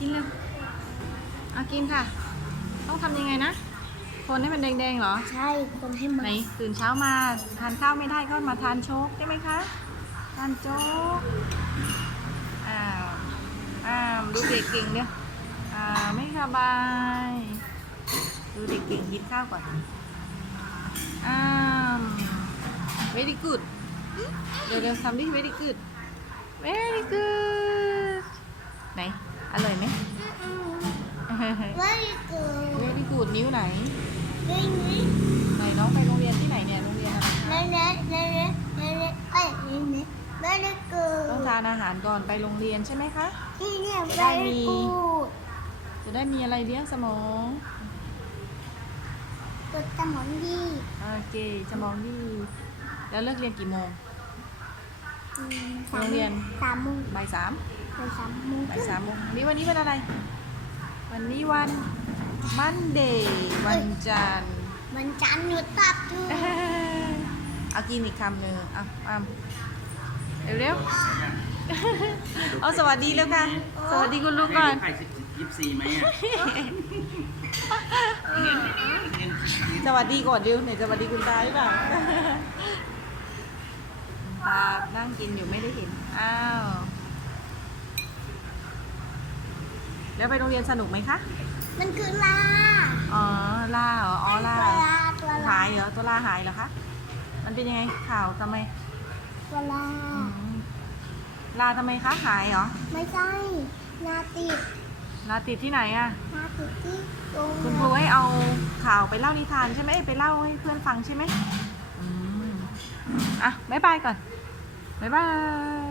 กินเร็วเอากินค่ะ ต้องทำยังไงนะ คนให้มันแดงๆเหรอ ใช่คนให้มันไหนตื่นเช้ามาทานข้าวไม่ได้ก็มาทานโชกได้ไหมคะ ทานโจ๊กอ้าวอ้าวดูเด็กเก่งเนี่ยอ้าวไม่สบาย ดูเด็กเก่งกินข้าวก่อนอ้าว very good เดี๋ยวเดี๋ยวทำดิ very good very good ไหน อร่อยไหมไม่เกิด very good นิ้วไหนไม่นี่ไหนน้องไปโรงเรียนที่ไหนเนี่ยโรงเรียนอะไรคะนั่นนั่นนั่นนั่นนั่นเอ้ยนี่นี่ไม่ได้เกิดต้องทานอาหารก่อนไปโรงเรียนใช่ไหมคะ ที่เนี่ยจะได้ไม่มีได้กูดจะได้มีอะไรเลี้ยงสมองกดสมองดีโอเคสมองดี แล้วเลิกเรียนกี่โมง อืมโรงเรียน สามโมงบ่ายสาม ไปสามโมงบ่ายสามโมงวันนี้วันนี้วันอะไร วันนี้วันมันเดย์วันจันทร์มันจันทร์หนูตับอยู่เอากินอีกคำหนึ่งเอาอ้ามเร็วๆเอาสวัสดีแล้วค่ะ สวัสดีคุณลูกก่อนไข่สิบยี่สิบสี่ไหมอะสวัสดีก่อนดิวไหนสวัสดีคุณตาหรือเปล่าตานั่งกินอยู่ไม่ได้เห็น อ้าว แล้วไปโรงเรียนสนุกไหมคะ มันคือลาอ๋อล่าเหรออ๋อล่าตัวลาตัวลาหายเหรอตัวล่าหายเหรอคะ มันเป็นยังไงข่าวทำไมตัวลาอืมลาทำไมคะหายเหรอไม่ใช่นาติดลาติดที่ไหนอะนาติดที่ตรงคุณครูให้เอาข่าวไปเล่านิทานใช่ไหมเอ้ยไปเล่าให้เพื่อนฟังใช่ไหมอืมอะบ๊ายบายก่อนบ๊ายบาย